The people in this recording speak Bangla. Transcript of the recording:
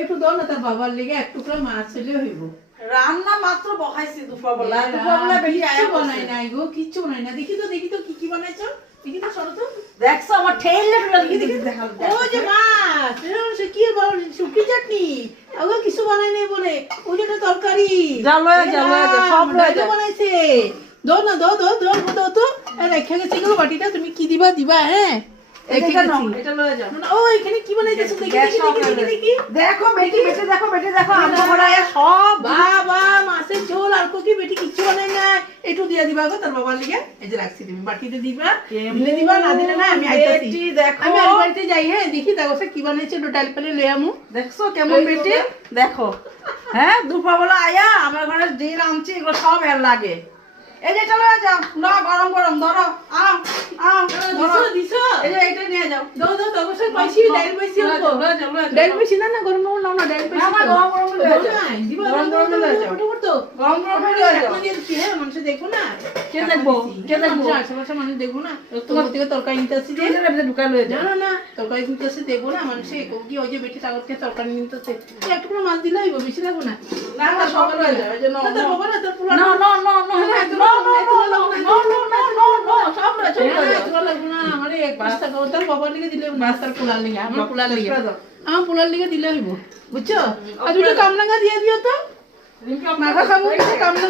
একটু দাও না তার বাবার লেগে এক টুকরা মাছ হইলে হইব। রান্না মাত্র বহাইছি দুপুরবেলা বেশি আয়া বানাই নাই গো, কিচ্ছু বানাই না। দেখি তো কি কি বানাইছো, দেখি তো সরো তো। দেখছো আমার ঠেলে দেখি ওই যে মাছ, সে কি শুকি চাটনি, ওগো কিছু বানাই নাই বলে, ওই যে তরকারি সব বানাইছে। দাও না, দাও তো রেখে গেছি গো বাটিটা, তুমি কি দিবা দিবা। হ্যাঁ মাছের ঝোল আর কি বেটি কিচ্ছু বানাই না, একটু দিয়ে দিবা গো তার বাবার লিগে। এই যে রাখছি, তুমি বাটিতে দিবা, দিলে দিবা, না দিলে না। আমি আমি বাড়িতে যাই। হ্যাঁ দেখি দেখো কি বানাইছে, ডাল পেলে লয়ে আমু। দেখছো কেমন বেটি, দেখো। হ্যাঁ দুপুরবেলা আয়া আমার ঘরে যে রাঁধছি এগুলো সব এর লাগে। এই যে চলে যাও না, গরম গরম ধরো, দিছো এই যে এইটা নিয়ে যাও। দাও তবে সব পাইছি, ডাল পাইছি ডাল পাইছি না গরম গরম নাও না, ডাল পাইছি আমার গরম গরম লয়ে যাও, দিবা গরম গরম লয়ে যাও, গরম গরম লয়ে যাও। মানুষ দেখবো না, কে দেখবো আশেপাশে মানুষ দেখবো না। তোমার থেকে তরকারি নিতে আসছি যে ঢুকা লয়ে যাও। না তরকারি নিতে আসছে দেখবো না মানুষে কি ওই যে বেটি তাগত থেকে তরকারি নিতে আসছে, একটু করে মাছ দিলে হইব, বেশি লাগবো না। না সব লয়ে যাও। এই যে না বাবা না তোর পুরো আমার এক পাঁচটা তোর বাবার লিগে দিলে মাছটার পোলার লিগে, আমার পোলার লিগে দিলে হইব, বুঝছো। আর দুটো কামরাঙ্গা দিয়ে দিও তো, মাখা খাবো কামরাঙ্গা।